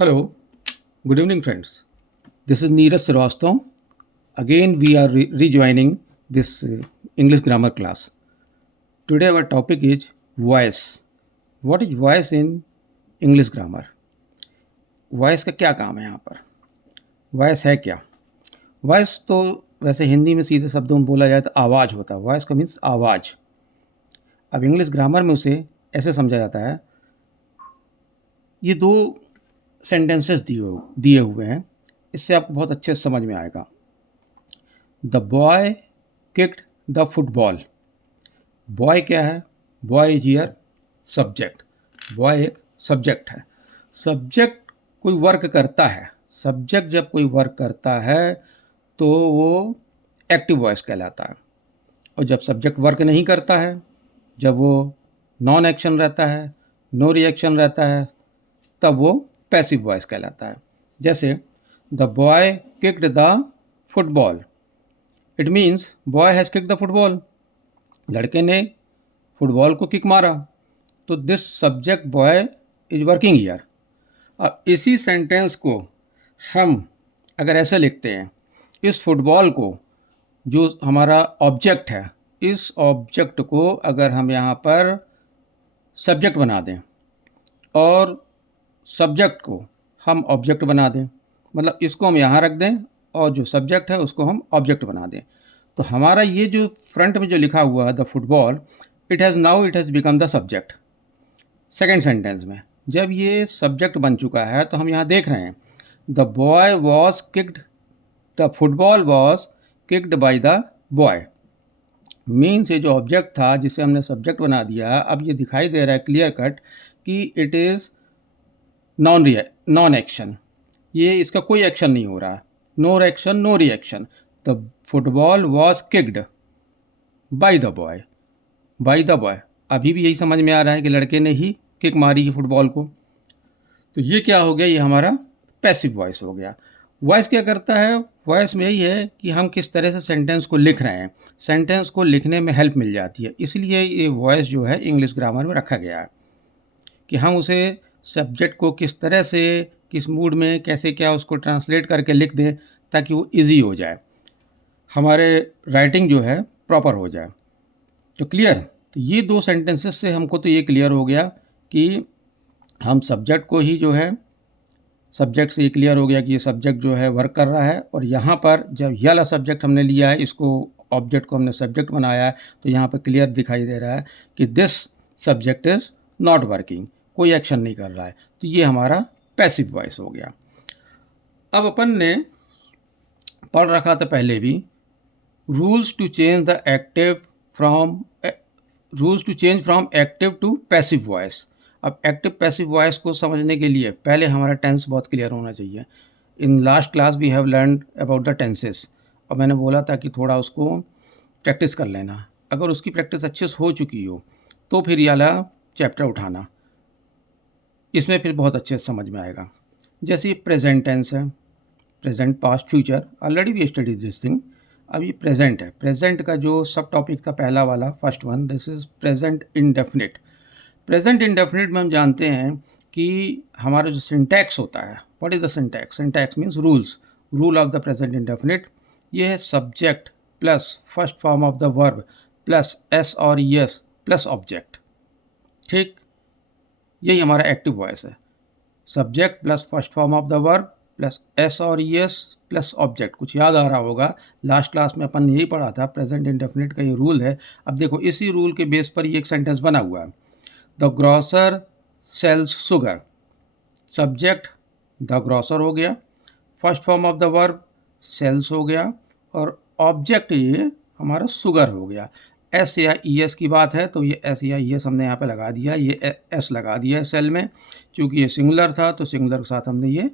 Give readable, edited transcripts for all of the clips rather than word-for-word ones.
Hello, good evening, friends. This is Neeraj Srivastava. Again, we are rejoining this English grammar class. Today, our topic is voice. What is voice in English grammar? Voice का क्या काम है यहाँ पर? Voice है क्या? Voice तो वैसे हिंदी में सीधे शब्दों में बोला जाए तो आवाज़ होता है. वॉइस का मीन्स आवाज़. अब इंग्लिश ग्रामर में उसे ऐसे समझा जाता है. ये दो सेंटेंसेस दिए हुए हैं. इससे आपको बहुत अच्छे से समझ में आएगा. The boy kicked the football. Boy क्या है? Boy is here subject. Boy एक सब्जेक्ट है. सब्जेक्ट कोई वर्क करता है. सब्जेक्ट जब कोई वर्क करता है तो वो एक्टिव वॉइस कहलाता है. और जब सब्जेक्ट वर्क नहीं करता है, जब वो नॉन एक्शन रहता है, नो रिएक्शन रहता है, तब वो पैसिव वॉइस कहलाता है. जैसे the boy kicked the football. It means boy has kicked the football. लड़के ने फुटबॉल को किक मारा. तो this subject boy is working here. अब इसी सेंटेंस को हम अगर ऐसे लिखते हैं, इस फुटबॉल को जो हमारा ऑब्जेक्ट है, इस ऑब्जेक्ट को अगर हम यहाँ पर सब्जेक्ट बना दें और सब्जेक्ट को हम ऑब्जेक्ट बना दें, मतलब इसको हम यहाँ रख दें और जो सब्जेक्ट है उसको हम ऑब्जेक्ट बना दें, तो हमारा ये जो फ्रंट में जो लिखा हुआ है the football, it has become the subject. Second sentence में जब ये सब्जेक्ट बन चुका है तो हम यहाँ देख रहे हैं the boy was kicked, the football was kicked by the boy. Means ये जो ऑब्जेक्ट था जिसे हमने सब्जेक्ट बना दिया, अब ये दिखाई दे रहा है क्लियर कट कि इट इज़ नॉन एक्शन. ये इसका कोई एक्शन नहीं हो रहा. No action no reaction. The football was kicked by the boy. By the boy. अभी भी यही समझ में आ रहा है कि लड़के ने ही किक मारी है फुटबॉल को. तो ये क्या हो गया? ये हमारा पैसिव वॉइस हो गया. वॉइस क्या करता है? वॉइस में यही है कि हम किस तरह से सेंटेंस को लिख रहे हैं. सेंटेंस को लिखने में हेल्प मिल जाती है. इसलिए ये वॉइस जो है इंग्लिश ग्रामर में रखा गया है कि हम उसे सब्जेक्ट को किस तरह से, किस मूड में, कैसे क्या उसको ट्रांसलेट करके लिख दें ताकि वो इजी हो जाए, हमारे राइटिंग जो है प्रॉपर हो जाए. तो क्लियर? तो ये दो सेंटेंसेस से हमको तो ये क्लियर हो गया कि हम सब्जेक्ट को ही जो है, सब्जेक्ट से ये क्लियर हो गया कि ये सब्जेक्ट जो है वर्क कर रहा है. और यहाँ पर जब ये वाला सब्जेक्ट हमने लिया है, इसको ऑब्जेक्ट को हमने सब्जेक्ट बनाया है, तो यहाँ पर क्लियर दिखाई दे रहा है कि this subject is not working. कोई एक्शन नहीं कर रहा है. तो ये हमारा पैसिव वॉइस हो गया. अब अपन ने पढ़ रखा था पहले भी, rules to change from active to passive voice. अब एक्टिव पैसिव वॉइस को समझने के लिए पहले हमारा टेंस बहुत क्लियर होना चाहिए. In last class we have learn about the tenses. और मैंने बोला था कि थोड़ा उसको प्रैक्टिस कर लेना. अगर उसकी प्रैक्टिस अच्छे से हो चुकी हो तो फिर ये वाला चैप्टर उठाना, इसमें फिर बहुत अच्छे से समझ में आएगा. जैसे ये प्रेजेंट टेंस है, present past future, already we study this thing. अब ये प्रेजेंट है. प्रेजेंट का जो सब टॉपिक था पहला वाला, first one, this is present indefinite. Present indefinite में हम जानते हैं कि हमारा जो सिंटैक्स होता है, what is the syntax? Syntax means rules. Rule of the present indefinite, ये है subject plus first form of the verb plus S और एस प्लस ऑब्जेक्ट. ठीक, यही हमारा एक्टिव वॉइस है. Subject plus first form of the verb plus S और S plus object. कुछ याद आ रहा होगा, लास्ट क्लास में अपन ने यही पढ़ा था. प्रेजेंट इंडेफिनिट का ये रूल है. अब देखो इसी रूल के बेस पर ये एक सेंटेंस बना हुआ है. The grocer sells sugar. Subject the grocer हो गया, first form of the verb sells हो गया, और ऑब्जेक्ट ये हमारा शुगर हो गया. एस या ई एस की बात है तो ये एस या ई एस हमने यहाँ पे लगा दिया, ये एस लगा दिया है सेल में. क्योंकि ये सिंगुलर था तो सिंगुलर के साथ हमने ये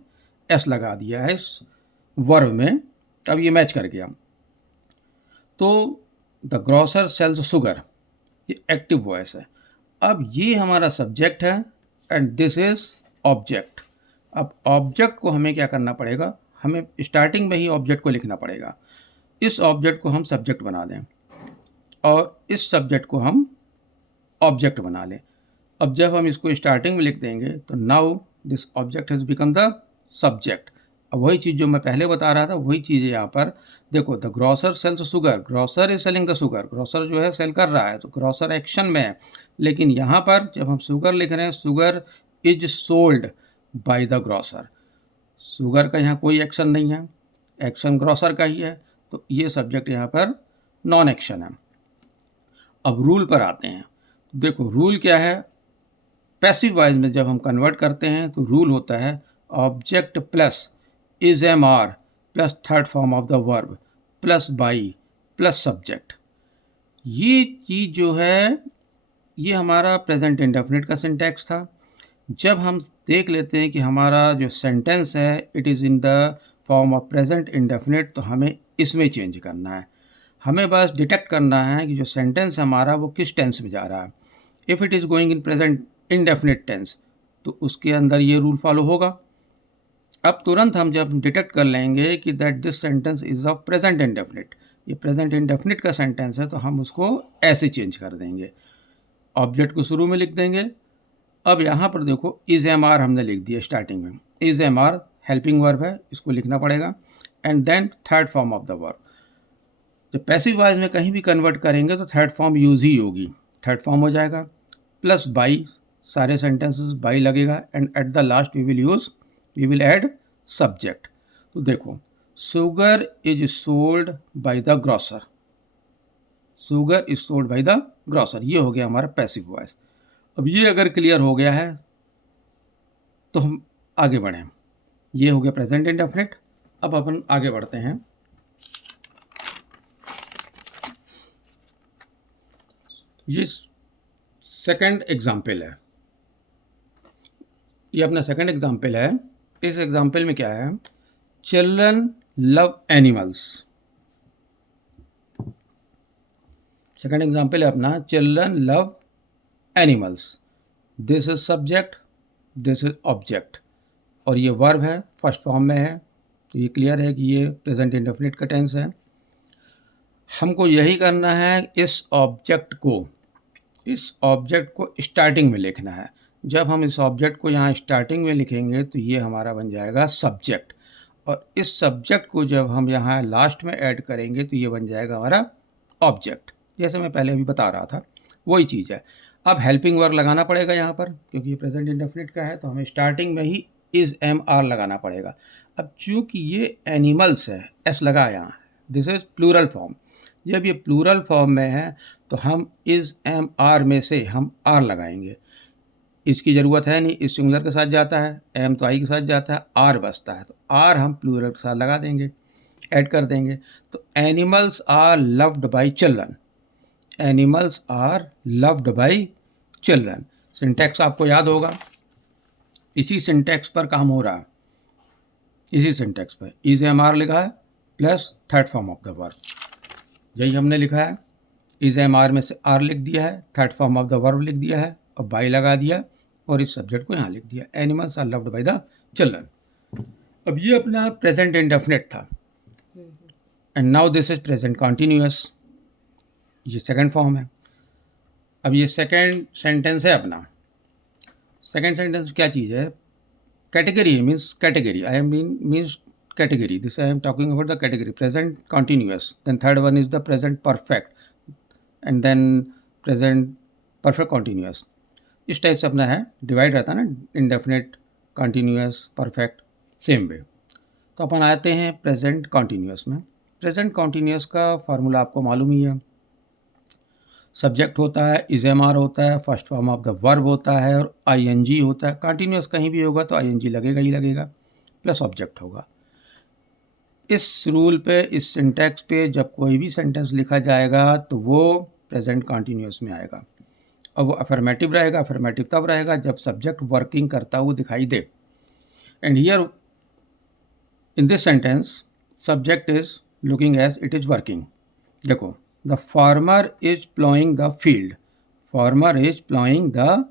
एस लगा दिया है इस वर्ब में. अब ये मैच कर गया. तो द ग्रॉसर सेल्स शुगर, ये एक्टिव वॉइस है. अब ये हमारा सब्जेक्ट है एंड दिस इज ऑब्जेक्ट. अब ऑब्जेक्ट को हमें क्या करना पड़ेगा? हमें स्टार्टिंग में ही ऑब्जेक्ट को लिखना पड़ेगा. इस ऑब्जेक्ट को हम सब्जेक्ट बना दें और इस सब्जेक्ट को हम ऑब्जेक्ट बना लें. अब जब हम इसको स्टार्टिंग में लिख देंगे तो now this object has become the subject. अब वही चीज़ जो मैं पहले बता रहा था वही चीज़ है यहाँ पर। देखो, the grocer sells sugar, grocer is selling the sugar, grocer जो है सेल कर रहा है, तो ग्रोसर एक्शन में है। लेकिन यहाँ पर जब हम शुगर लिख रहे हैं, sugar is sold by the grocer, sugar का यहाँ कोई एक्शन नहीं है, एक्शन ग्रोसर का ही है, तो ये सब्जेक्ट यहाँ पर नॉन एक्शन है। अब रूल पर आते हैं। देखो, रूल क्या है, पैसिव वॉइस में जब हम कन्वर्ट करते हैं तो रूल होता है object plus is am are plus third form of the verb plus by plus subject. ये चीज़ जो है ये हमारा प्रेजेंट इंडेफिनिट का सिंटैक्स था। जब हम देख लेते हैं कि हमारा जो सेंटेंस है it is in the form of present indefinite, तो हमें इसमें चेंज करना है। हमें बस डिटेक्ट करना है कि जो सेंटेंस हमारा वो किस टेंस में जा रहा है। If it is going in present indefinite tense तो उसके अंदर ये रूल फॉलो होगा। अब तुरंत हम जब डिटेक्ट कर लेंगे कि that this sentence is of present indefinite, ये प्रेजेंट इंडेफिनिट का सेंटेंस है, तो हम उसको ऐसे चेंज कर देंगे, ऑब्जेक्ट को शुरू में लिख देंगे। अब यहाँ पर देखो, इज एम आर हमने लिख दिया स्टार्टिंग में, is am are helping verb है, इसको लिखना पड़ेगा, and then third form of the verb. जब पैसिव वॉइस में कहीं भी कन्वर्ट करेंगे तो थर्ड फॉर्म यूज ही होगी, थर्ड फॉर्म हो जाएगा, प्लस बाई, सारे सेंटेंसेस बाई लगेगा, and at the last we will add subject. तो देखो, sugar is sold by the grocer, sugar is sold by the grocer, ये हो गया हमारा पैसिव वॉइस। अब ये अगर क्लियर हो गया है तो हम आगे बढ़ें। ये हो गया प्रेजेंट इंडेफिनिट। अब अपन आगे बढ़ते हैं। ये सेकंड एग्जाम्पल है, ये अपना सेकंड एग्जाम्पल है। इस एग्जाम्पल में क्या है, children love animals. Second example है अपना, children love animals. This is subject, this is object, और ये वर्ब है, फर्स्ट फॉर्म में है, तो ये क्लियर है कि ये प्रेजेंट इंडेफिनिट का टेंस है। हमको यही करना है, इस ऑब्जेक्ट को स्टार्टिंग में लिखना है। जब हम इस ऑब्जेक्ट को यहाँ स्टार्टिंग में लिखेंगे तो ये हमारा बन जाएगा सब्जेक्ट, और इस सब्जेक्ट को जब हम यहाँ लास्ट में ऐड करेंगे तो ये बन जाएगा हमारा ऑब्जेक्ट। जैसे मैं पहले अभी बता रहा था वही चीज़ है। अब हेल्पिंग वर्ब लगाना पड़ेगा यहाँ पर, क्योंकि ये प्रेजेंट इंडेफिनिट का है, तो हमें स्टार्टिंग में ही इज एम आर लगाना पड़ेगा। अब चूँकि ये एनिमल्स है, एस लगा यहाँ, दिस इज प्लूरल फॉर्म। जब ये प्लूरल फॉर्म में है तो हम इज एम आर में से हम आर लगाएंगे। इसकी ज़रूरत है नहीं, इस सिंगुलर के साथ जाता है, एम तो आई के साथ जाता है, आर बचता है, तो आर हम प्लूरल के साथ लगा देंगे, ऐड कर देंगे। तो animals are loved by children, animals are loved by children. Syntax आपको याद होगा, इसी सिंटैक्स पर काम हो रहा है, इसी सिंटैक्स पर इज एम आर लिखा है plus third form of the verb, यही हमने लिखा है। इज एम आर में से आर लिख दिया है, third form of the verb लिख दिया है, और बाई लगा दिया, और इस सब्जेक्ट को यहाँ लिख दिया, animals are loved by the children. अब ये अपना प्रेजेंट इंडेफिनिट था, and now this is present continuous, ये सेकंड फॉर्म है। अब ये सेकंड सेंटेंस है अपना। सेकंड सेंटेंस क्या चीज़ है, कैटेगरी है, means category, I am means category, this I am talking about the category, present continuous, then third one is the present perfect, and then present perfect continuous। इस type से अपना है, divide रहता है ना, indefinite, continuous, perfect, same way. तो अपन आते हैं प्रेजेंट कॉन्टीन्यूस में। प्रेजेंट कॉन्टीन्यूस का फार्मूला आपको मालूम ही है, सब्जेक्ट होता है, इज एम आर होता है, first form of the verb होता है, और आई एन जी होता है। कॉन्टीन्यूस कहीं भी होगा तो आई एन जी लगेगा ही लगेगा, प्लस ऑब्जेक्ट होगा। इस रूल पे, इस सिंटैक्स पे जब कोई भी सेंटेंस लिखा जाएगा तो वो प्रेजेंट कॉन्टीन्यूअस में आएगा, और वो अफर्मेटिव रहेगा। अफर्मेटिव तब रहेगा जब सब्जेक्ट वर्किंग करता हुआ दिखाई दे। And here in this sentence subject is looking as it is working. देखो, the farmer is ploughing the field, farmer is ploughing the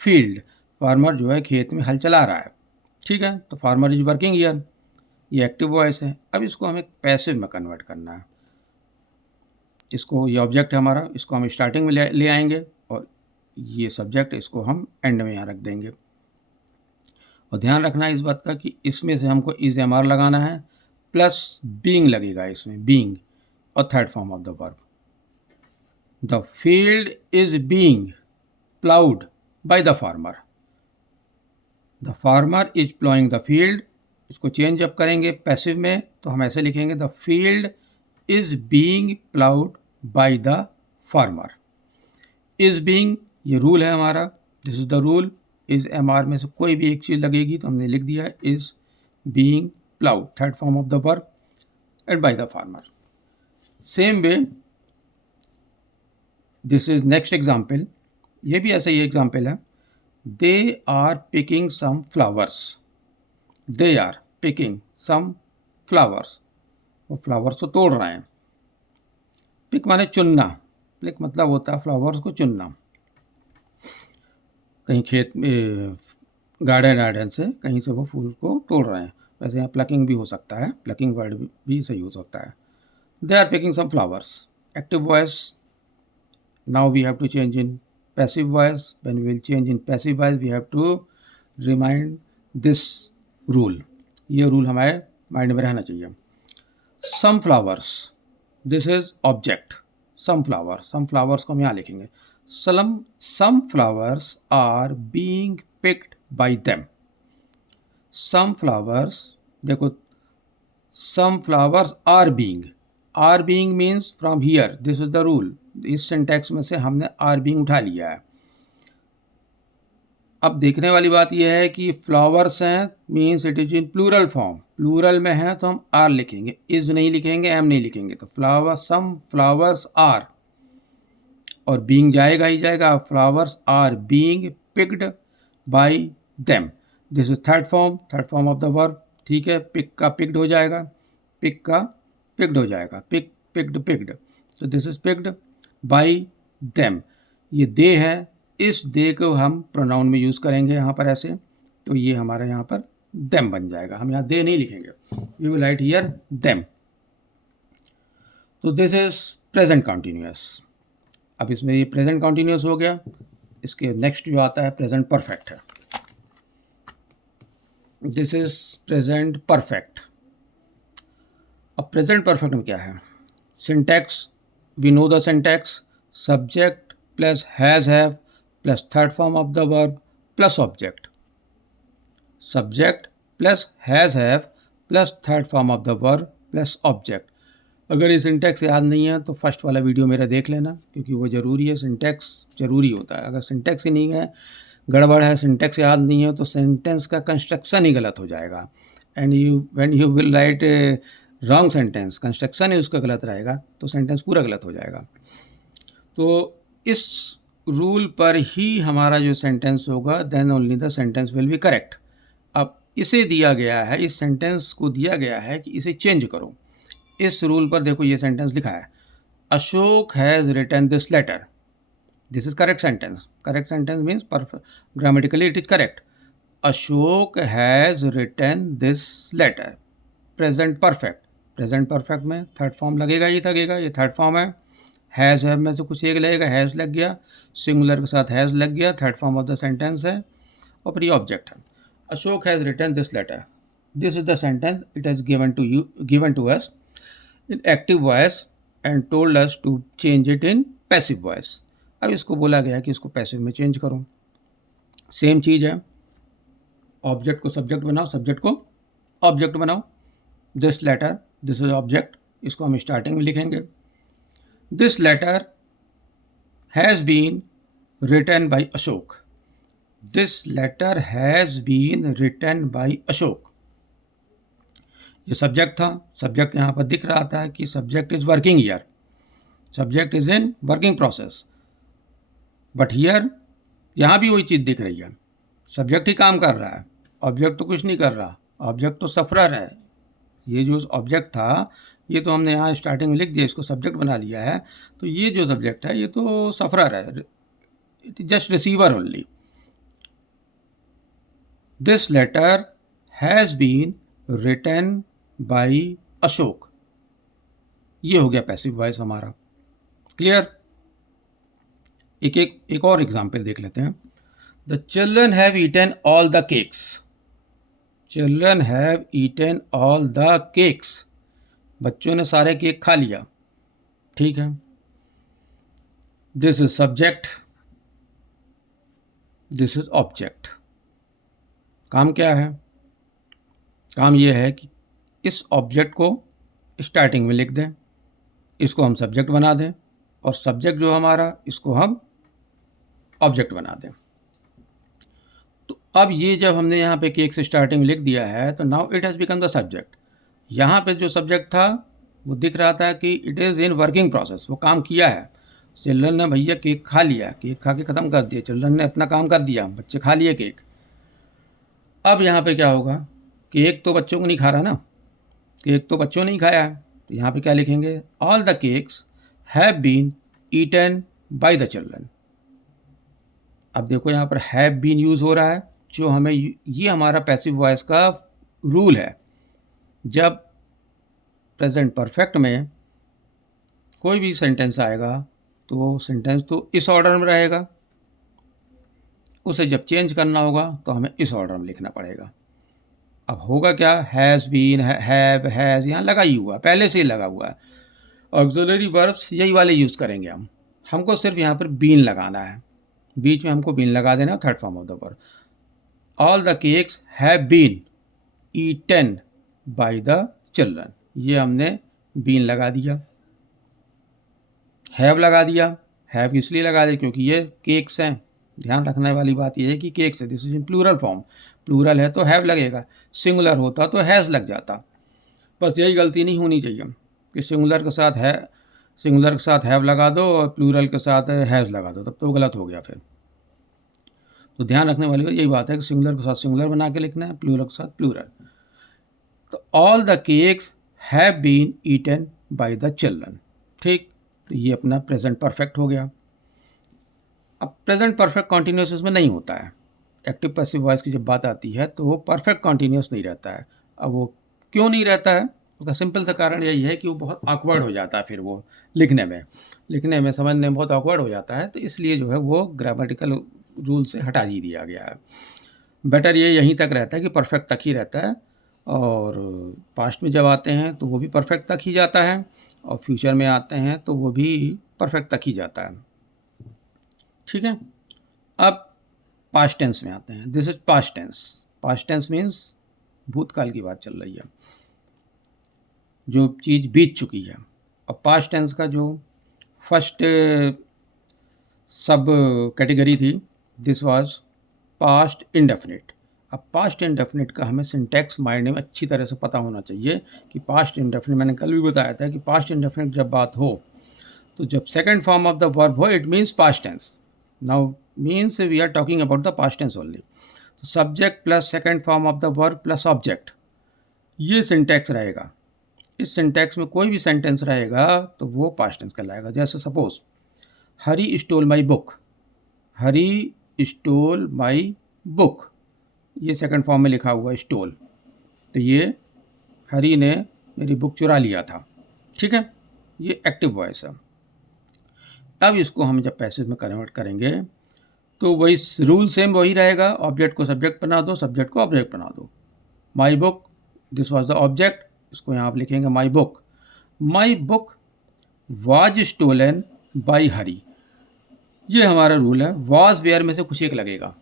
field, farmer जो है खेत में हल चला रहा है, ठीक है, तो फार्मर इज वर्किंग हियर, ये एक्टिव वॉइस है। अब इसको हमें पैसिव में कन्वर्ट करना है। इसको, ये ऑब्जेक्ट है हमारा, इसको हम स्टार्टिंग में ले आएंगे, और ये सब्जेक्ट इसको हम एंड में यहाँ रख देंगे। और ध्यान रखना है इस बात का कि इसमें से हमको इज एम आर लगाना है प्लस बीइंग लगेगा इसमें, बीइंग और third form of the verb. The field is being ploughed by the farmer. The farmer is ploughing the field. इसको चेंज अप करेंगे पैसिव में तो हम ऐसे लिखेंगे the field is being ploughed by the farmer. Is being ये rule है हमारा, this is the rule. Is am are में से कोई भी एक चीज़ लगेगी तो हमने लिख दिया is being ploughed, third form of the verb, and by the farmer. Same way this is next example, ये भी ऐसा ही एग्जाम्पल है। They are picking some flowers. They are picking some flowers, वो फ्लावर्स को तोड़ रहे हैं। पिक माने चुनना, पिक मतलब होता है फ्लावर्स को चुनना। कहीं खेत में गार्डन वार्डन से कहीं से वो फूल को तोड़ रहे हैं। वैसे यहाँ प्लकिंग भी हो सकता है, प्लकिंग वर्ड भी सही हो सकता है। They are picking some flowers, active voice. Now we have to change in passive voice. When we will change in passive voice we have to remind this rule. ये रूल हमारे mind में रहना चाहिए। Some flowers, this is object. Some flowers को हम यहाँ लिखेंगे। Some flowers are being picked by them. Some flowers, देखो some flowers are being means from here, this is the rule। इस सिंटैक्स में से हमने are being उठा लिया है। अब देखने वाली बात यह है कि फ्लावर्स हैं means it is in plural form. Plural में है तो हम आर लिखेंगे, इज नहीं लिखेंगे, एम नहीं लिखेंगे। तो सम फ्लावर्स आर, और बीइंग जाएगा ही जाएगा। Flowers are being picked by them, this is third form of the verb. ठीक है, पिक का पिक्ड हो जाएगा, पिक का पिक्ड हो जाएगा, पिक्ड। तो this is picked by them. ये दे है, इस दे को हम प्रोनाउन में यूज़ करेंगे यहाँ पर ऐसे, तो ये हमारे यहाँ पर देम बन जाएगा। हम यहाँ दे नहीं लिखेंगे, we will write here them. तो दिस इज प्रेजेंट कंटिन्यूअस। अब इसमें ये प्रेजेंट कंटिन्यूअस हो गया। इसके नेक्स्ट जो आता है प्रेजेंट परफेक्ट है। This is present perfect. अब प्रेजेंट परफेक्ट में क्या है? Syntax, we know the syntax, subject plus has have plus third form of the verb plus object. Subject plus has have plus third form of the verb plus object. अगर ये syntax याद नहीं है तो first वाला video मेरा देख लेना, क्योंकि वो ज़रूरी है, सिंटैक्स ज़रूरी होता है। अगर सिंटैक्स ही नहीं है, गड़बड़ है, सिंटैक्स याद नहीं है, तो सेंटेंस का कंस्ट्रक्शन ही गलत हो जाएगा। And when you will write wrong sentence, construction ही उसका गलत रहेगा तो सेंटेंस पूरा गलत हो जाएगा। तो इस रूल पर ही हमारा जो सेंटेंस होगा, then only the sentence will be correct. अब इसे दिया गया है, इस सेंटेंस को दिया गया है कि इसे चेंज करो। इस रूल पर देखो ये सेंटेंस लिखा है, Ashok has written this letter. This is correct sentence. Correct sentence means perfect, grammatically it is correct. Ashok has written this letter, present perfect. Present perfect में थर्ड फॉर्म लगेगा ही लगेगा, ये थर्ड फॉर्म है। हैज़ हैव में से कुछ एक लगेगा, हैज़ लग गया, सिंगुलर के साथ हैज़ लग गया, third form of the sentence है, और फिर ये ऑब्जेक्ट है। Ashok has written this letter, this is the sentence, it has given to us in active voice and told us to change it in passive voice। अब इसको बोला गया कि इसको पैसिव में चेंज करो। सेम चीज़ है, ऑब्जेक्ट को सब्जेक्ट बनाओ, सब्जेक्ट को ऑब्जेक्ट बनाओ। This letter, this is object, इसको हम स्टार्टिंग में लिखेंगे। This letter has been written by Ashok. This letter has been written by Ashok. ये सब्जेक्ट था, सब्जेक्ट यहाँ पर दिख रहा था कि subject is working here, subject is in working process. But here, यहाँ भी वही चीज़ दिख रही है, सब्जेक्ट ही काम कर रहा है, ऑब्जेक्ट तो कुछ नहीं कर रहा, ऑब्जेक्ट तो सफरर है। ये जो ऑब्जेक्ट था ये तो हमने यहाँ स्टार्टिंग में लिख दिया, इसको सब्जेक्ट बना लिया है, तो ये जो सब्जेक्ट है ये तो सफरर है, it is just receiver only. This letter has been written by Ashok, ये हो गया पैसिव वॉइस हमारा। क्लियर? एक और एग्जाम्पल देख लेते हैं। The children have eaten all the cakes. Children have eaten all the cakes. बच्चों ने सारे केक खा लिया। ठीक है। This is subject, this is object. काम क्या है? काम यह है कि इस ऑब्जेक्ट को स्टार्टिंग में लिख दें, इसको हम सब्जेक्ट बना दें, और सब्जेक्ट जो हमारा, इसको हम ऑब्जेक्ट बना दें। तो अब ये जब हमने यहाँ पे केक से स्टार्टिंग लिख दिया है, तो now it has become the subject. यहाँ पे जो सब्जेक्ट था वो दिख रहा था कि it is in working process, वो काम किया है। चिल्ड्रन ने भैया केक खा लिया, केक खा के ख़त्म कर दिया, चिल्ड्रन ने अपना काम कर दिया, बच्चे खा लिए केक। अब यहाँ पे क्या होगा? केक तो बच्चों को नहीं खा रहा ना, केक तो बच्चों ने ही खाया है। तो यहाँ पे क्या लिखेंगे? All the cakes have been eaten by the children. अब देखो यहाँ पर हैव बीन यूज़ हो रहा है, जो हमें ये हमारा पैसिव वॉइस का रूल है। जब प्रेजेंट परफेक्ट में कोई भी सेंटेंस आएगा तो सेंटेंस तो इस ऑर्डर में रहेगा, उसे जब चेंज करना होगा तो हमें इस ऑर्डर में लिखना पड़ेगा। अब होगा क्या? हैज़ बीन, हैव, हैज़ यहाँ लगा ही हुआ, पहले से ही लगा हुआ है। ऑक्सिलरी वर्ब्स यही वाले यूज़ करेंगे हम। हमको सिर्फ यहाँ पर बीन लगाना है, बीच में हमको बीन लगा देना, third form of the verb. All the cakes have been eaten by the children, ये हमने बीन लगा दिया। हैव लगा दिया, हैव इसलिए लगा दिया क्योंकि ये केक्स हैं। ध्यान रखने वाली बात यह है कि केक्स है, this is in plural form. Plural है तो हैव लगेगा, सिंगुलर होता तो हैज़ लग जाता। बस यही गलती नहीं होनी चाहिए कि सिंगुलर के साथ है, सिंगुलर के साथ हैव लगा दो और प्लूरल के साथ हैज़ लगा दो, तब तो गलत हो गया फिर। तो ध्यान रखने वाली यही बात है कि सिंगुलर के साथ सिंगुलर बना के लिखना है, प्लूरल के साथ प्लूरल। तो all the cakes have been eaten by the children. ठीक, तो ये अपना प्रेजेंट परफेक्ट हो गया। अब प्रेजेंट परफेक्ट कॉन्टीन्यूस इसमें नहीं होता है। एक्टिव पैसिव वॉइस की जब बात आती है तो वो परफेक्ट कॉन्टीन्यूस नहीं रहता है। अब वो क्यों नहीं रहता है? उसका सिंपल सा कारण यही है कि वो बहुत ऑकवर्ड हो जाता है, फिर वो लिखने में समझने में बहुत ऑकवर्ड हो जाता है। तो इसलिए जो है वो ग्रामेटिकल रूल से हटा ही दिया गया है। बेटर ये यहीं तक रहता है कि परफेक्ट तक ही रहता है, और पास्ट में जब आते हैं तो वो भी परफेक्ट तक ही जाता है, और फ्यूचर में आते हैं तो वो भी परफेक्ट तक ही जाता है। ठीक है। अब पास्ट टेंस में आते हैं। This is past tense. Past tense means भूतकाल की बात चल रही है, जो चीज़ बीत चुकी है। और पास्ट टेंस का जो फर्स्ट सब कैटेगरी थी, दिस वाज पास्ट इंडेफिनिट। अब पास्ट इंडेफिनिट का हमें सिंटैक्स माइंड में अच्छी तरह से पता होना चाहिए कि पास्ट इंडेफिनिट, मैंने कल भी बताया था कि पास्ट इंडेफिनिट जब बात हो तो जब second form of the verb हो, it means past tense. Now means we are talking about the past tense only. तो subject plus second form of the verb plus object, ये सिंटैक्स रहेगा। इस सिंटैक्स में कोई भी सेंटेंस रहेगा तो वो पास्ट टेंस कहलाएगा। जैसे suppose Hari stole my book, Hari stole my book, ये सेकंड फॉर्म में लिखा हुआ स्टोल, तो ये हरी ने मेरी बुक चुरा लिया था। ठीक है, ये एक्टिव वॉइस है। अब इसको हम जब पैसिव में कन्वर्ट करेंगे तो वही रूल सेम वही रहेगा। ऑब्जेक्ट को सब्जेक्ट बना दो, सब्जेक्ट को ऑब्जेक्ट बना दो। My book, this was the object, इसको यहाँ आप लिखेंगे my book. My book was stolen by Hari, ये हमारा रूल है। वाज वेयर में से कुछ एक लगेगा,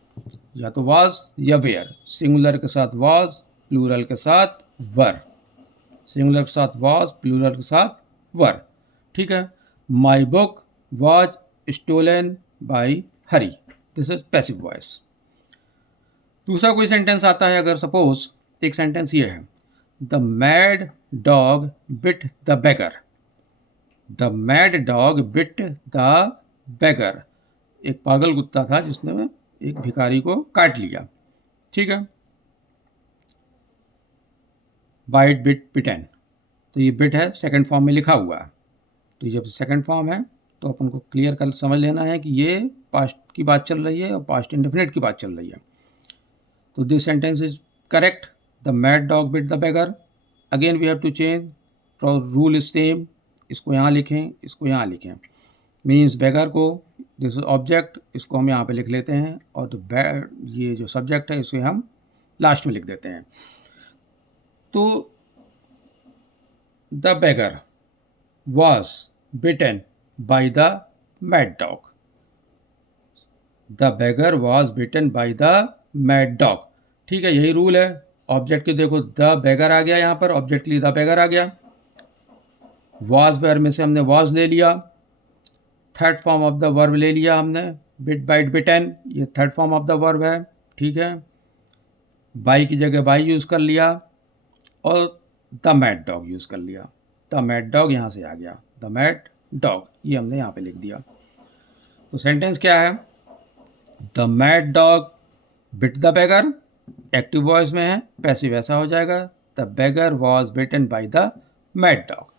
या तो वाज या वेयर। सिंगुलर के साथ वाज, प्लूरल के साथ वर। सिंगुलर के साथ वाज, प्लूरल के साथ वर। ठीक है। My book was stolen by Hari, this is passive voice. दूसरा कोई सेंटेंस आता है, अगर सपोज एक सेंटेंस ये है, the mad dog bit the beggar. The mad dog bit the बेगर, एक पागल कुत्ता था जिसने एक भिखारी को काट लिया। ठीक है। बाइट, बिट, बिटेन, तो ये बिट है, सेकंड फॉर्म में लिखा हुआ है। तो जब सेकंड फॉर्म है तो अपन को क्लियर कर समझ लेना है कि ये पास्ट की बात चल रही है और पास्ट इंडेफिनिट की बात चल रही है। तो this sentence is correct. The mad dog bit the beggar. Again we have to change, rule is same. इसको यहाँ लिखें, इसको यहाँ लिखें। मीन्स बेगर को, दिस इज ऑब्जेक्ट, इसको हम यहाँ पे लिख लेते हैं, और ये जो सब्जेक्ट है इसे हम लास्ट में लिख देते हैं। तो the beggar was bitten by the mad dog. The beggar was bitten by the mad dog. ठीक है, यही रूल है। ऑब्जेक्ट के देखो द बेगर आ गया, यहाँ पर ऑब्जेक्ट के लिए द बेगर आ गया। वॉज वर्ब में से हमने वॉज ले लिया, third form of the verb ले लिया हमने, बिट बाइट बिटन, ये third form of the verb है। ठीक है, बाई की जगह बाई यूज़ कर लिया और द मैड डॉग यूज़ कर लिया। द मैड डॉग यहाँ से आ गया, द मैड डॉग ये हमने यहाँ पे लिख दिया। तो सेंटेंस क्या है, the mad dog bit the beggar, active voice में है, पैसिव ऐसा हो जाएगा, the beggar was bitten by the mad dog.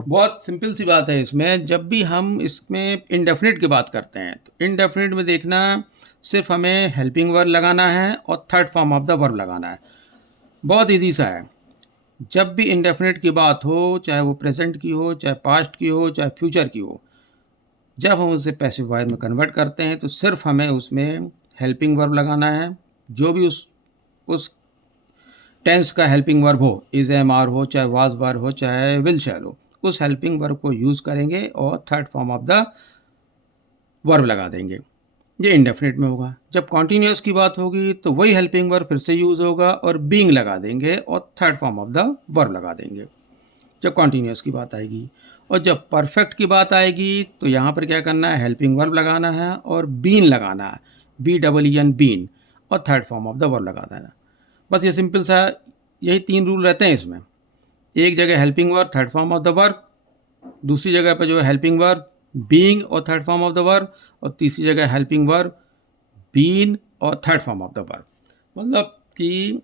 बहुत सिंपल सी बात है इसमें। जब भी हम इसमें इंडेफिनिट की बात करते हैं तो इंडेफिनिट में देखना सिर्फ हमें हेल्पिंग वर्ब लगाना है और third form of the verb लगाना है। बहुत इजी सा है। जब भी इंडेफिनिट की बात हो, चाहे वो प्रेजेंट की हो, चाहे पास्ट की हो, चाहे फ्यूचर की हो, जब हम उसे पैसिव वॉइस में कन्वर्ट करते हैं तो सिर्फ हमें उसमें हेल्पिंग वर्ब लगाना है। जो भी उस टेंस का हेल्पिंग वर्ब हो, इज एम आर हो, चाहे वाज वर हो, चाहे विल शैल हो, उस हेल्पिंग वर्ब को यूज़ करेंगे और third form of the verb लगा देंगे। ये इंडेफिनिट में होगा। जब कॉन्टीन्यूअस की बात होगी तो वही हेल्पिंग वर्ब फिर से यूज़ होगा और बीइंग लगा देंगे और third form of the verb लगा देंगे जब कॉन्टीन्यूअस की बात आएगी। और जब परफेक्ट की बात आएगी तो यहाँ पर क्या करना है, हेल्पिंग वर्ब लगाना है और बीन लगाना है, BEEN बीन, और third form of the verb लगा देना। बस ये सिंपल सा, यही 3 रूल रहते हैं इसमें। एक जगह helping verb third form of the verb, दूसरी जगह पर जो है हेल्पिंग वर्ब बीइंग और third form of the verb, और तीसरी जगह हेल्पिंग वर्ब बीन और third form of the verb. मतलब कि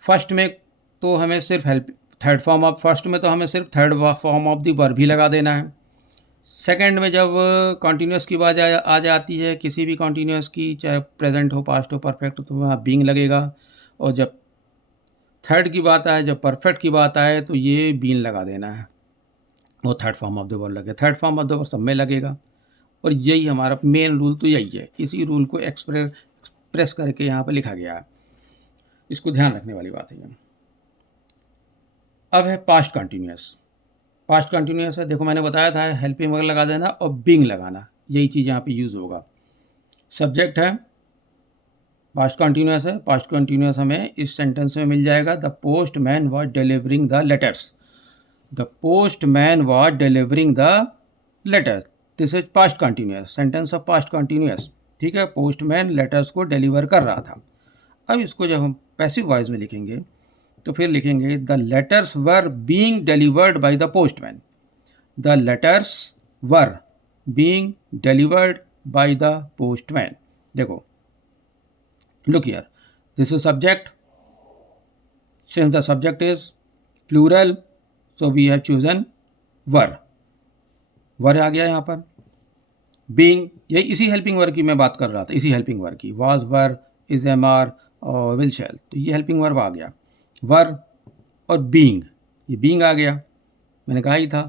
फर्स्ट में तो हमें सिर्फ फर्स्ट में तो हमें सिर्फ third form of the verb ही लगा देना है। सेकंड में जब कॉन्टीन्यूअस की बात आ जाती है, किसी भी कॉन्टीन्यूअस की, चाहे प्रेजेंट हो, पास्ट हो, परफेक्ट हो, तो वहाँ बीइंग लगेगा। और जब थर्ड की बात आए, जब परफेक्ट की बात आए, तो ये बीन लगा देना है, वो third form of the verb लगे। Third form of the verb सब में लगेगा। और यही हमारा मेन रूल तो यही है। इसी रूल को एक्सप्रेस करके यहाँ पर लिखा गया है। इसको ध्यान रखने वाली बात है ये। अब है पास्ट कंटिन्यूअस। पास्ट कंटिन्यूअस है, देखो मैंने बताया था हेल्पिंग वर्ब लगा देना और बीइंग लगाना, यही चीज़ यहाँ पे यूज़ होगा। सब्जेक्ट है, पास्ट कंटिन्यूअस है। पास्ट कंटिन्यूअस हमें इस सेंटेंस में मिल जाएगा, the postman was delivering the letters. The postman was delivering the letter, this is past continuous, sentence of past continuous. ठीक है, पोस्टमैन लेटर्स को डिलीवर कर रहा था। अब इसको जब हम पैसिव वॉइस में लिखेंगे तो फिर लिखेंगे the letters were being delivered by the postman. The letters were being delivered by the postman. देखो, look here, this is subject, since the subject is plural so we have chosen were आ गया यहाँ पर। Being, यही इसी helping verb की मैं बात कर रहा था, इसी हेल्पिंग वर्ब की, was were is am are और विल शैल, तो ये हेल्पिंग वर्ब आ गया। वर और बीइंग, ये बीइंग आ गया। मैंने कहा ही था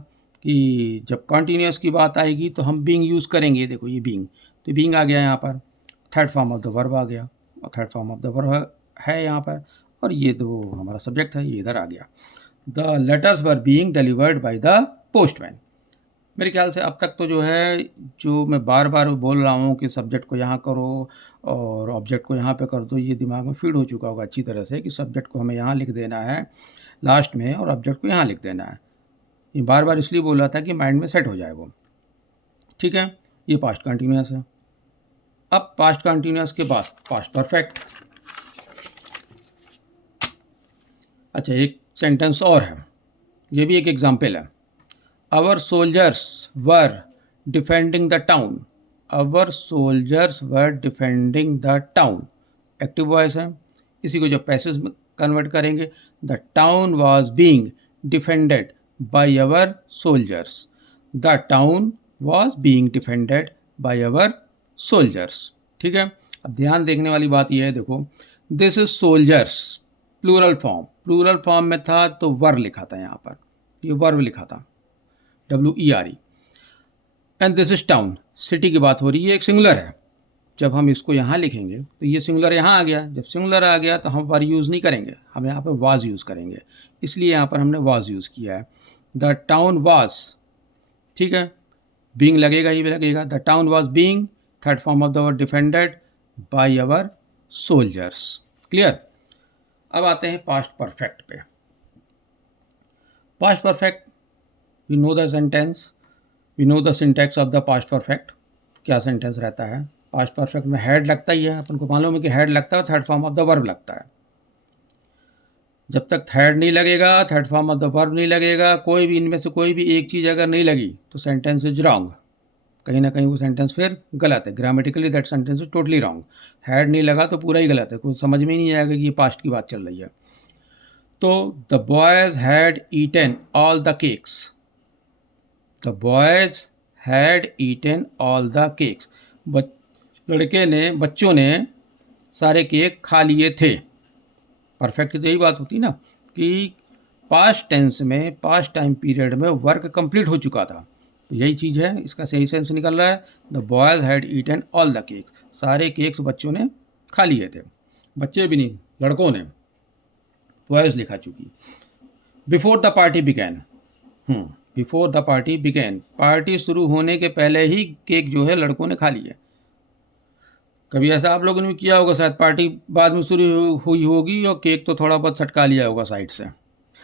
कि जब कॉन्टीन्यूअस की बात आएगी तो हम बीइंग यूज़ करेंगे। देखो ये बीइंग, तो बीइंग आ गया यहाँ पर। Third form of the verb आ गया और third form of the verb है यहाँ पर, और ये तो हमारा सब्जेक्ट है, ये इधर आ गया। The letters were being delivered by the postman. मेरे ख्याल से अब तक तो जो है, जो मैं बार बार बोल रहा हूँ कि सब्जेक्ट को यहाँ करो और ऑब्जेक्ट को यहाँ पे कर दो, ये दिमाग में फीड हो चुका होगा अच्छी तरह से कि सब्जेक्ट को हमें यहाँ लिख देना है लास्ट में और ऑब्जेक्ट को यहाँ लिख देना है। ये बार बार इसलिए बोल रहा था कि माइंड में सेट हो जाए वो। ठीक है, ये पास्ट कंटिन्यूअस है। अब पास्ट कंटिन्यूअस के बाद पास्ट परफेक्ट। अच्छा, एक सेंटेंस और है, ये भी एक एग्जाम्पल है। Our soldiers were defending the town. Our soldiers were defending the town. Active voice है। इसी को जब पैसेज में कन्वर्ट करेंगे, the town was being defended by our soldiers. The town was being defended by our soldiers. ठीक है, अब ध्यान देखने वाली बात यह है, देखो this is soldiers, plural form में था तो वर लिखा था, यहाँ पर ये वर्ब लिखा था, WERE। And this is town, city की बात हो रही है, एक सिंगुलर है, जब हम इसको यहाँ लिखेंगे तो ये सिंगुलर यहाँ आ गया, जब सिंगुलर आ गया तो हम वर यूज़ नहीं करेंगे, हम यहाँ पर वाज यूज़ करेंगे, इसलिए यहाँ पर हमने वाज यूज़ किया है। द टाउन वाज, ठीक है, बीइंग लगेगा ही लगेगा। The town was being, third form of the word, defended by our soldiers. Clear. अब आते हैं पास्ट परफेक्ट पे। Past perfect, we know the sentence, we know the syntax of the past perfect. क्या sentence रहता है past perfect में? Head लगता ही है, अपन को मालूम है कि हेड लगता है, third form of the verb लगता है। जब तक हेड नहीं लगेगा, third form of the verb नहीं लगेगा, कोई भी इनमें से कोई भी एक चीज़ अगर नहीं लगी तो सेंटेंस इज रॉन्ग, कहीं ना कहीं वो सेंटेंस फिर गलत है। Grammatically that sentence is totally wrong. Head नहीं लगा तो पूरा ही गलत है, कुछ समझ में ही नहीं आएगा कि ये पास्ट की बात चल रही है। तो the boys had eaten all the cakes, the boys had eaten all the cakes, बच्चों ने सारे केक खा लिए थे। परफेक्ट तो यही बात होती ना कि पास्ट टेंस में, पास्ट टाइम पीरियड में वर्क कंप्लीट हो चुका था, तो यही चीज़ है, इसका सही सेंस निकल रहा है। The boys had eaten all the cakes, सारे केक्स बच्चों ने खा लिए थे। बच्चे भी नहीं, लड़कों ने, बॉयज़ लिखा चुकी। Before the party began, before the party began, party शुरू होने के पहले ही केक जो है लड़कों ने खा लिया। कभी ऐसा आप लोगों ने किया होगा शायद, पार्टी बाद में शुरू हुई होगी और केक तो थोड़ा बहुत सटका लिया होगा साइड से।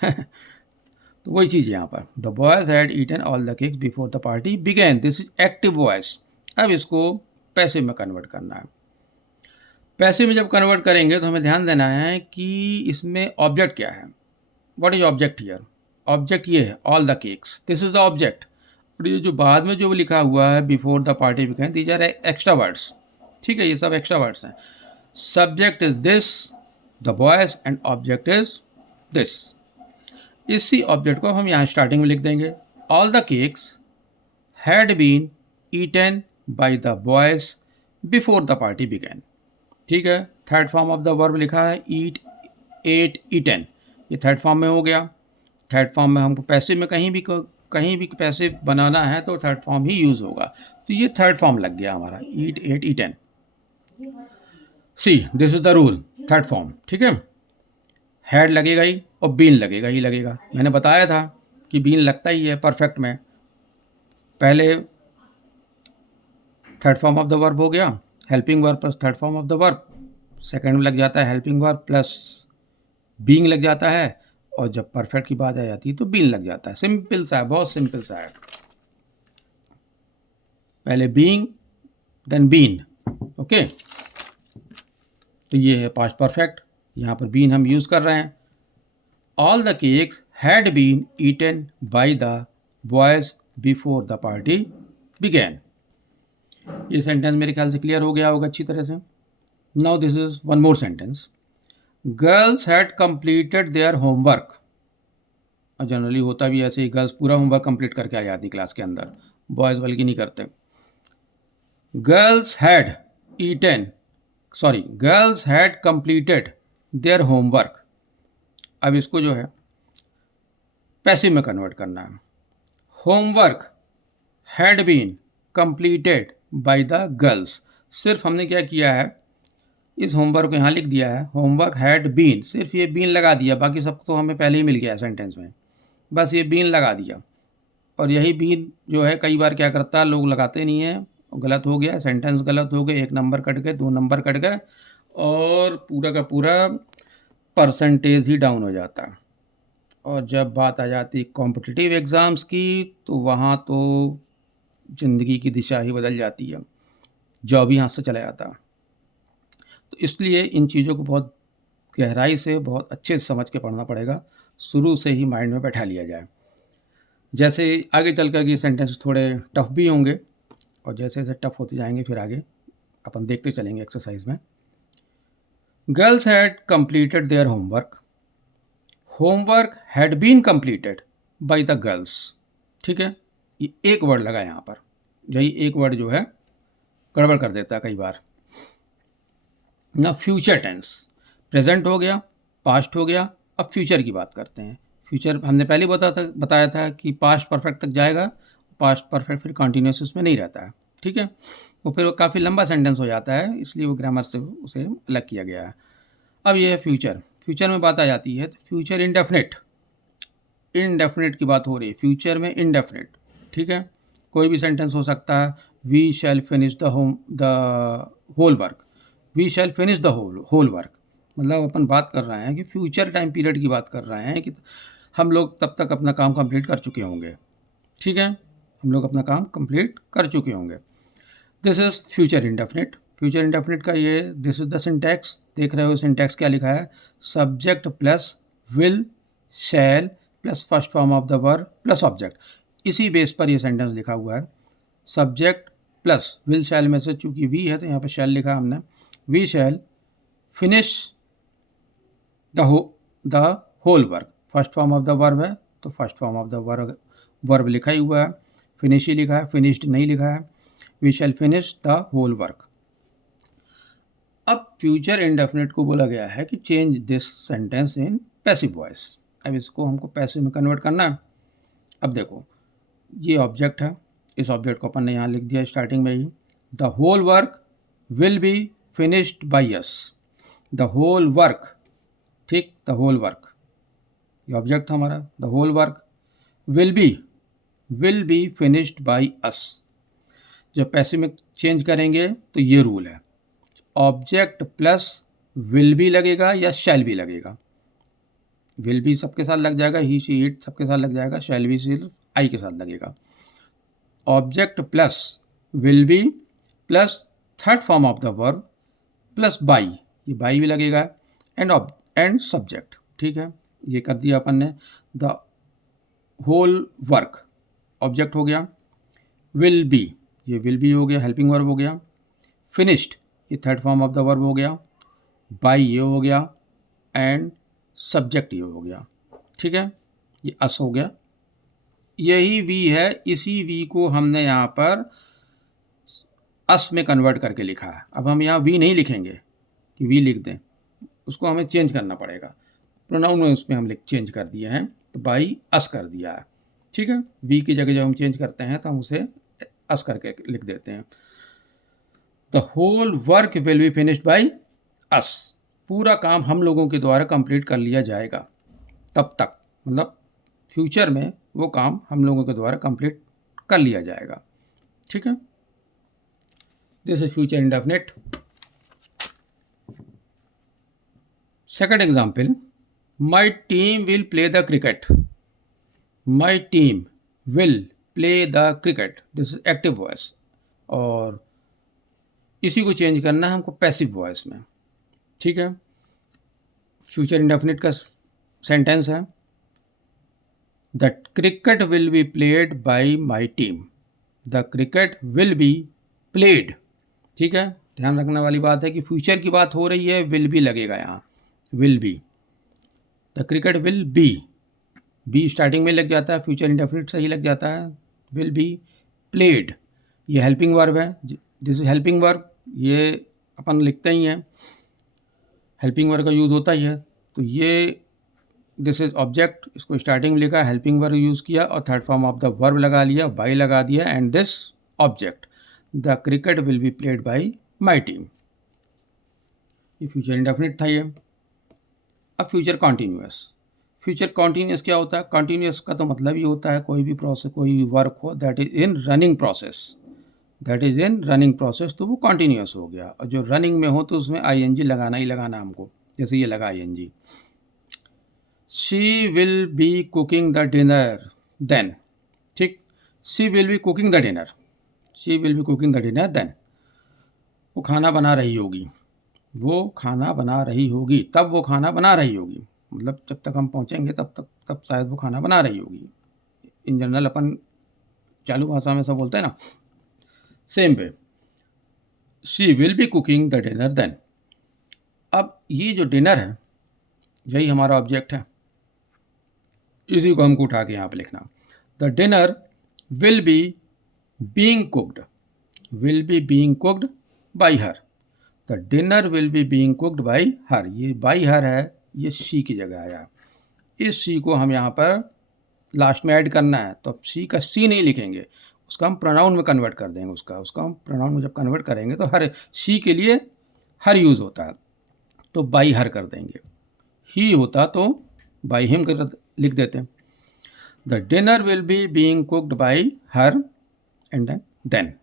तो वही चीज़ यहाँ पर, the boys had eaten all the cakes before the party began, this is active voice. अब इसको पैसिव में कन्वर्ट करना है। पैसिव में जब कन्वर्ट करेंगे तो हमें ध्यान देना है कि इसमें ऑब्जेक्ट क्या है। What is object here? Object ये है all the cakes, this is the object. और ये जो बाद में जो लिखा हुआ है before the party began, these are extra words, ठीक है, ये सब एक्स्ट्रा वर्ड्स हैं। Subject is this, the boys, and object is this. इसी ऑब्जेक्ट को हम यहाँ स्टार्टिंग में लिख देंगे। All the cakes had been eaten by the boys before the party began, ठीक है। Third form of the verb लिखा है, ईट, एट, ईटन, ये थर्ड फॉर्म में हो गया। थर्ड फॉर्म में हमको पैसिव में कहीं भी पैसिव बनाना है तो थर्ड फॉर्म ही यूज़ होगा, तो ये थर्ड फॉर्म लग गया हमारा, eat, ate, eaten. See this is the rule, third form, ठीक है। हैड लगेगा ही और बीन लगेगा ही लगेगा। मैंने बताया था कि बीन लगता ही है परफेक्ट में, पहले third form of the verb हो गया, helping verb plus third form of the verb, second में लग जाता है हेल्पिंग वर्ब प्लस बीइंग लग जाता है, और जब परफेक्ट की बात आ जाती है तो बीन लग जाता है। सिंपल सा है, बहुत सिंपल सा है। पहले बीइंग देन बीन, ओके। तो ये है पास्ट परफेक्ट, यहाँ पर बीन हम यूज़ कर रहे हैं। All the cakes had been eaten by the boys before the party began. ये सेंटेंस मेरे ख्याल से क्लियर हो गया होगा अच्छी तरह से। Now this is one more sentence, girls had completed their homework. और जनरली होता भी ऐसे ही, गर्ल्स पूरा होमवर्क कंप्लीट करके आ जाती क्लास के अंदर, बॉयज़ बल्कि नहीं करते। Girls had eaten, sorry, girls had completed their homework. अब इसको जो है पैसिव में कन्वर्ट करना है। Homework had been completed by the girls, सिर्फ हमने क्या किया है, इस होमवर्क को यहाँ लिख दिया है, होमवर्क हैड बीन, सिर्फ ये बीन लगा दिया, बाकी सब तो हमें पहले ही मिल गया सेंटेंस में, बस ये बीन लगा दिया। और यही बीन जो है कई बार क्या करता है, लोग लगाते नहीं हैं, गलत हो गया, सेंटेंस गलत हो गए, एक नंबर कट गए, 2 नंबर कट गए, और पूरा का पूरा परसेंटेज ही डाउन हो जाता है। और जब बात आ जाती कॉम्पिटिटिव एग्ज़ाम्स की तो वहाँ तो ज़िंदगी की दिशा ही बदल जाती है, जॉब ही हाथ से चला जाता है। तो इसलिए इन चीज़ों को बहुत गहराई से, बहुत अच्छे से समझ के पढ़ना पड़ेगा, शुरू से ही माइंड में बैठा लिया जाए। जैसे आगे चल कर ये सेंटेंस थोड़े टफ भी होंगे, और जैसे जैसे टफ होते जाएंगे फिर आगे अपन देखते चलेंगे एक्सरसाइज में। Girls had completed their homework, homework had been completed by the girls, ठीक है। ये एक वर्ड लगा यहाँ पर, यही एक वर्ड जो है गड़बड़ कर देता है कई बार ना। फ्यूचर टेंस, प्रेजेंट हो गया, पास्ट हो गया, अब फ्यूचर की बात करते हैं। फ्यूचर हमने पहले बताया था कि पास्ट परफेक्ट तक जाएगा, पास्ट परफेक्ट फिर कंटिन्यूस उसमें नहीं रहता है, ठीक है। वो फिर काफ़ी लंबा सेंटेंस हो जाता है, इसलिए वो ग्रामर से उसे अलग किया गया है। अब ये है फ्यूचर। फ्यूचर में बात आ जाती है तो फ्यूचर इंडेफिनिट, इनडेफिनिट की बात हो रही है, फ्यूचर में इनडेफिनिट। ठीक है, कोई भी सेंटेंस हो सकता है। We shall finish the whole work, we shall finish the whole work, मतलब अपन बात कर रहे हैं कि फ्यूचर टाइम पीरियड की बात कर रहे हैं कि हम लोग तब तक अपना काम कंप्लीट कर चुके होंगे। ठीक है, हम लोग अपना काम कंप्लीट कर चुके होंगे। This is future indefinite. Future indefinite का ये दिस इज द सिंटैक्स, देख रहे हो सिंटैक्स क्या लिखा है, subject plus will shall plus first form of the verb plus object. इसी बेस पर ये सेंटेंस लिखा हुआ है। सब्जेक्ट प्लस विल शैल में से चूंकि वी है तो यहाँ पे शैल लिखा हमने, we shall finish the whole work. First form of the verb है तो first form of the verb लिखा ही हुआ है, फिनिश ही लिखा है, फिनिश्ड नहीं लिखा है। We shall finish the whole work. अब फ्यूचर इंडेफिनिट को बोला गया है कि change this sentence in passive voice. अब इसको हमको पैसिव में कन्वर्ट करना है। अब देखो, ये ऑब्जेक्ट है, इस ऑब्जेक्ट को अपन ने यहाँ लिख दिया स्टार्टिंग में ही, the whole work will be finished by us. The whole work, ठीक, द होल वर्क ये ऑब्जेक्ट था हमारा, the whole work will be finished by us. जब पैसिव में चेंज करेंगे तो ये रूल है, ऑब्जेक्ट प्लस विल भी लगेगा या शैल भी लगेगा। विल भी सबके साथ लग जाएगा, ही शी इट सबके साथ लग जाएगा, शैल भी सिर्फ आई के साथ लगेगा। Object plus will be plus third form of the verb plus by, ये बाई भी लगेगा, एंड सब्जेक्ट। ठीक है, ये कर दिया अपन ने। द होल वर्क ऑब्जेक्ट हो गया, विल बी ये विल बी हो गया, हेल्पिंग वर्ब हो गया, फिनिश्ड ये third form of the verb हो गया, बाई ये हो गया, एंड सब्जेक्ट ये हो गया। ठीक है, ये अस हो गया, यही वी है। इसी वी को हमने यहाँ पर अस में कन्वर्ट करके लिखा है। अब हम यहाँ वी नहीं लिखेंगे कि वी लिख दें, उसको हमें चेंज करना पड़ेगा। प्रोनाउन में उसमें हम चेंज कर दिए हैं, तो बाई अस कर दिया है। ठीक है, वी की जगह जब हम चेंज करते हैं तो हम उसे अस करके लिख देते हैं। The whole work will be finished by us, पूरा काम हम लोगों के द्वारा कंप्लीट कर लिया जाएगा तब तक, मतलब फ्यूचर में वो काम हम लोगों के द्वारा कंप्लीट कर लिया जाएगा। ठीक है, this is future indefinite. Second example, my team will play the cricket. My team will play the cricket, this is active voice, और इसी को चेंज करना है हमको पैसिव वॉइस में। ठीक है, फ्यूचर इंडेफिनिट का सेंटेंस है, the cricket will be played by my team. The cricket will be played. ठीक है, ध्यान रखने वाली बात है कि फ्यूचर की बात हो रही है, विल बी लगेगा यहाँ, will be. The cricket will be starting में लग जाता है, फ्यूचर इंडेफिनिट सही लग जाता है। विल बी प्लेड, ये हेल्पिंग वर्ब है, दिस इज हेल्पिंग वर्ब, ये अपन लिखते ही हैं, हेल्पिंग वर्ब का यूज़ होता ही है। तो ये दिस इज ऑब्जेक्ट, इसको स्टार्टिंग में लिखा, हेल्पिंग वर्ब यूज़ किया और third form of the verb लगा लिया, बाई लगा दिया, and this object, the cricket will be played by my team. ये फ्यूचर इंडेफिनिट था ये। अब फ्यूचर कॉन्टीन्यूअस। फ्यूचर कॉन्टीन्यूअस क्या होता है? कॉन्टीन्यूअस का तो मतलब ही होता है कोई भी प्रोसेस, कोई भी वर्क हो that is in running process, that is in running process, तो वो कॉन्टीन्यूअस हो गया। और जो रनिंग में हो तो उसमें आईएनजी लगाना ही लगाना हमको, जैसे ये लगा I N G. She will be cooking the dinner then, ठीक, she will be cooking the dinner, she will be cooking the dinner then, वो खाना बना रही होगी, वो खाना बना रही होगी, तब वो खाना बना रही होगी, मतलब जब तक हम पहुंचेंगे तब शायद वो खाना बना रही होगी। इन जनरल अपन चालू भाषा में सब बोलते हैं ना, same way, she will be cooking the dinner then. अब ये जो डिनर है यही हमारा ऑब्जेक्ट है, इसी को हमको उठा के यहाँ पे लिखना। The dinner will be being cooked, will be being cooked by her, the dinner will be being cooked by हर, ये बाई हर है, ये सी की जगह आया। इस सी को हम यहाँ पर लास्ट में ऐड करना है, तो अब सी का सी नहीं लिखेंगे, उसका हम प्रोनाउन में कन्वर्ट कर देंगे। उसका हम प्रोनाउन में जब कन्वर्ट करेंगे तो हर शी के लिए हर यूज़ होता है, तो बाई हर कर देंगे। ही होता तो बाई हिम कर लिख देते हैं। The dinner will be being cooked by her and then.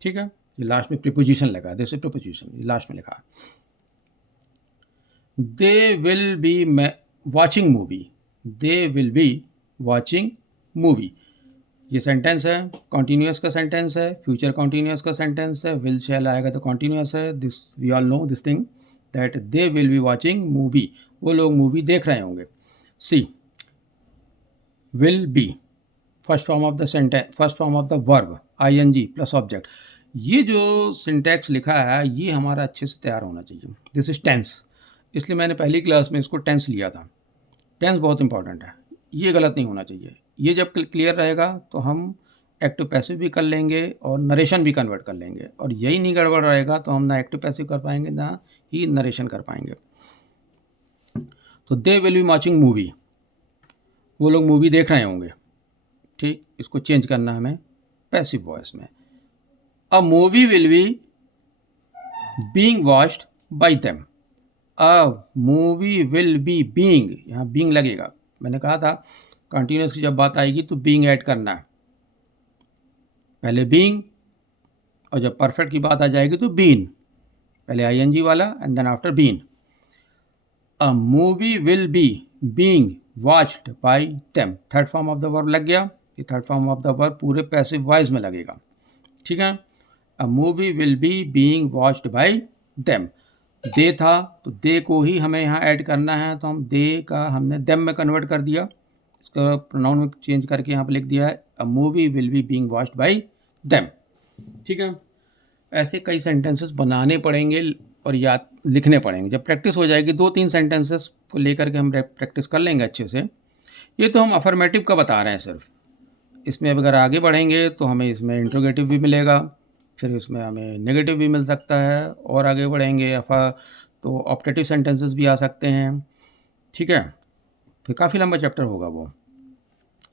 ठीक है, ये लास्ट में प्रीपोजिशन लगा, दिस इज प्रीपोजिशन, ये लास्ट में लिखा है। They will be watching movie, they will be watching movie. ये सेंटेंस है, कॉन्टीन्यूअस का सेंटेंस है, फ्यूचर कॉन्टीन्यूअस का सेंटेंस है, विल शैल आएगा तो कॉन्टीन्यूअस है। This we all know this thing that they will be watching movie, वो लोग मूवी देख रहे होंगे। She will be first form of the sentence, first form of the verb I N G plus object. ये जो सिंटैक्स लिखा है ये हमारा अच्छे से तैयार होना चाहिए। दिस इज टेंस, इसलिए मैंने पहली क्लास में इसको टेंस लिया था। टेंस बहुत इंपॉर्टेंट है, ये गलत नहीं होना चाहिए। ये जब क्लियर रहेगा तो हम एक्टिव पैसिव भी कर लेंगे और नरेशन भी कन्वर्ट कर लेंगे, और यही नहीं गड़बड़ रहेगा तो हम ना एक्टिव पैसिव कर पाएंगे ना ही नरेशन कर पाएंगे। तो दे विल बी वॉचिंग मूवी, वो लोग मूवी देख रहे होंगे। ठीक, इसको चेंज करना है हमें पैसिव वॉइस में। अ movie will be being watched by them. A movie will be being, यहाँ बीइंग लगेगा। मैंने कहा था कंटिन्यूस की जब बात आएगी तो बीइंग ऐड करना है, पहले बीइंग, और जब परफेक्ट की बात आ जाएगी तो बीन, पहले आईएनजी वाला and then after been. A movie will be being watched by them, third form of the verb लग गया। ये third form of the verb पूरे पैसिव वॉइस में लगेगा। ठीक है, a movie will be being watched by them. They था तो दे को ही हमें यहाँ ऐड करना है, तो हम दे का हमने देम में कन्वर्ट कर दिया, इसका प्रोनाउन में चेंज करके यहाँ पे लिख दिया है a movie will be being watched by them. ठीक है, ऐसे कई सेंटेंसेस बनाने पड़ेंगे और याद लिखने पड़ेंगे। जब प्रैक्टिस हो जाएगी 2-3 सेंटेंसेस को लेकर के हम प्रैक्टिस कर लेंगे अच्छे से। ये तो हम अफर्मेटिव का बता रहे हैं सिर्फ, इसमें अगर आगे बढ़ेंगे तो हमें इसमें इंट्रोगेटिव भी मिलेगा, फिर इसमें हमें नेगेटिव भी मिल सकता है, और आगे बढ़ेंगे तो ऑप्टेटिव सेंटेंसेस भी आ सकते हैं। ठीक है, फिर काफ़ी लंबा चैप्टर होगा वो।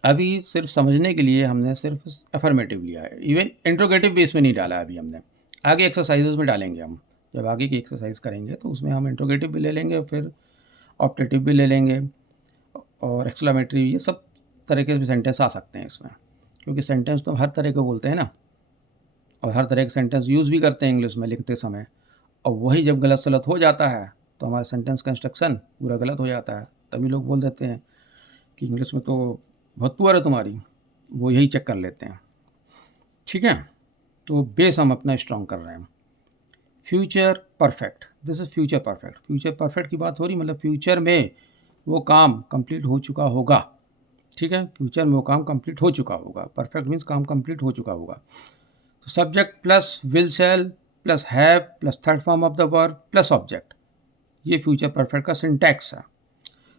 अभी सिर्फ समझने के लिए हमने सिर्फ अफर्मेटिव लिया है, इवन इंट्रोगेटिव भी इसमें नहीं डाला है अभी हमने। आगे एक्सरसाइजेज में डालेंगे हम, जब आगे की एक्सरसाइज करेंगे तो उसमें हम इंट्रोगेटिव भी ले लेंगे, फिर ऑप्टेटिव भी ले लेंगे, और एक्सक्लेमेटरी, ये सब तरह के भी सेंटेंस आ सकते हैं इसमें, क्योंकि सेंटेंस तो हर तरह के बोलते हैं ना, और हर तरह के सेंटेंस यूज़ भी करते हैं इंग्लिश में लिखते समय, और वही जब गलत सलत हो जाता है तो हमारा सेंटेंस कंस्ट्रक्शन पूरा गलत हो जाता है। तभी लोग बोल देते हैं कि इंग्लिश में तो बहुत पुअर है तुम्हारी, वो यही चेक कर लेते हैं। ठीक है, तो बेस हम अपना स्ट्रॉन्ग कर रहे हैं। Future perfect, this is future perfect. Future perfect की बात हो रही, मतलब फ्यूचर में वो काम कंप्लीट हो चुका होगा। ठीक है, फ्यूचर में वो काम कंप्लीट हो चुका होगा, परफेक्ट मीन्स काम कंप्लीट हो चुका होगा। तो subject plus will shall plus have plus third form of the verb plus object, ये फ्यूचर परफेक्ट का सिंटैक्स है।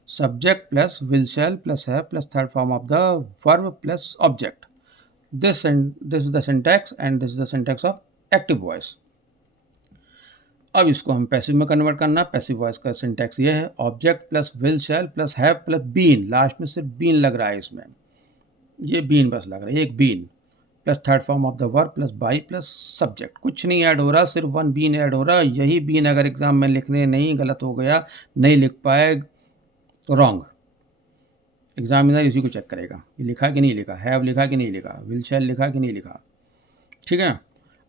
Subject plus will shall plus have plus third form of the verb plus object, this is the syntax and this is the syntax of active voice। अब इसको हम passive में convert करना। Passive voice का syntax ये है, object plus will shall plus have plus been, last में सिर्फ बीन लग रहा है इसमें, ये बीन बस लग रहा है, एक been plus third form of the verb plus by plus subject, कुछ नहीं ऐड हो रहा, सिर्फ वन बीन ऐड हो रहा। यही बीन अगर एग्जाम में लिखने नहीं गलत हो गया, नहीं लिख पाए तो रॉन्ग, एग्जामिनर इसी को चेक करेगा ये लिखा कि नहीं लिखा, हैव लिखा कि नहीं लिखा, विल शैल लिखा कि नहीं लिखा। ठीक है,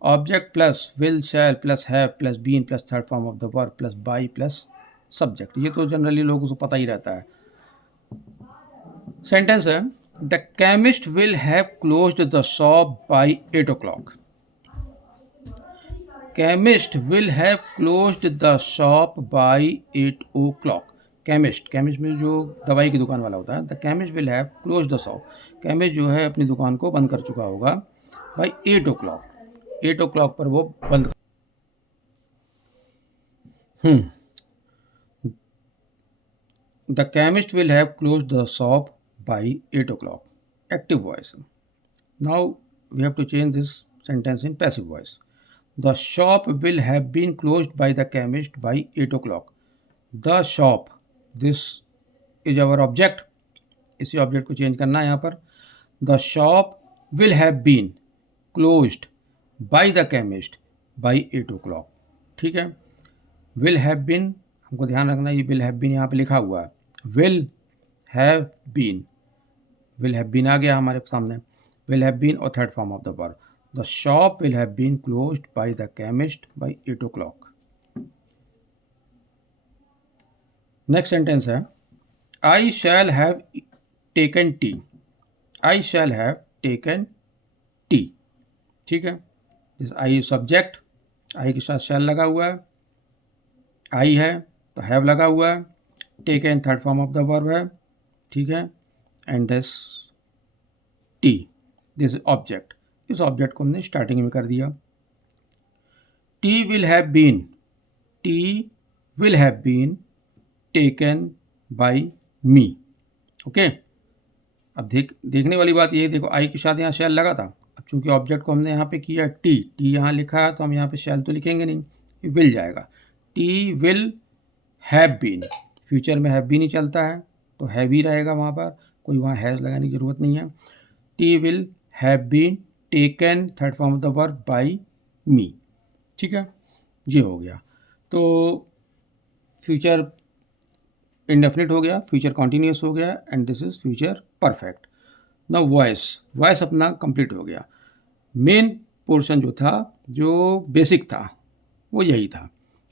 object plus will shall plus have plus been plus third form of the verb plus by plus subject, ये तो जनरली लोगों को पता ही रहता है। सेंटेंस है, the chemist will have closed the shop by 8 o'clock। Chemist will have closed the shop by 8 o'clock। Chemist में जो दवाई की दुकान वाला होता है, the chemist will have close the shop, chemist जो है अपनी दुकान को बंद कर चुका होगा बाई 8 o'clock, 8 o'clock पर वो बंद। The chemist will have close the shop by 8 o'clock, active voice. Now we have to change this sentence in passive voice. The shop will have been closed by the chemist by 8 o'clock। The shop, this is our object, इसी object को change करना है यहाँ पर। The shop will have been, closed by the chemist by 8 o'clock। ठीक है। Will have been, हमको ध्यान रखना ये विल हैव बीन यहाँ पे लिखा हुआ है, will have been, will have been आ गया हमारे सामने, विल हैव बीन और third form of the verb, the shop will have been closed by the chemist by 8 o'clock। Next sentence है I shall have taken tea, I shall have taken tea. ठीक है। This I subject, आई के साथ शैल लगा हुआ है, आई है तो हैव लगा हुआ है, taken third form of the verb है। ठीक है। And this tea, this object, इस ऑब्जेक्ट को हमने स्टार्टिंग में कर दिया। Tea will have been, tea will have been taken by me. Okay. अब देखने वाली बात ये है, देखो आई के साथ यहाँ शैल लगा था, अब चूंकि ऑब्जेक्ट को हमने यहाँ पे किया टी, टी यहाँ लिखा है तो हम यहाँ पे शैल तो लिखेंगे नहीं, ये विल जाएगा। Tea will have been, future में हैव बीन ही चलता है तो हैव ही रहेगा, वहाँ पर कोई वहाँ हैज़ लगाने की ज़रूरत नहीं है। Tea will have been taken third form of the verb by me. ठीक है, ये हो गया। तो फ्यूचर इंडेफिनिट हो गया, फ्यूचर कॉन्टीन्यूस हो गया, and this is future perfect. Now voice, voice अपना कंप्लीट हो गया। मेन पोर्शन जो था, जो बेसिक था, वो यही था।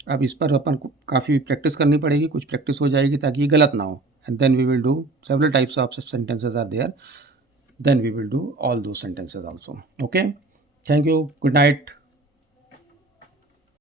अब इस पर अपन को काफ़ी प्रैक्टिस करनी पड़ेगी, कुछ प्रैक्टिस हो जाएगी ताकि ये गलत ना हो, and then we will do several types of sentences are there, then we will do all do sentences also. Okay, thank you, good night.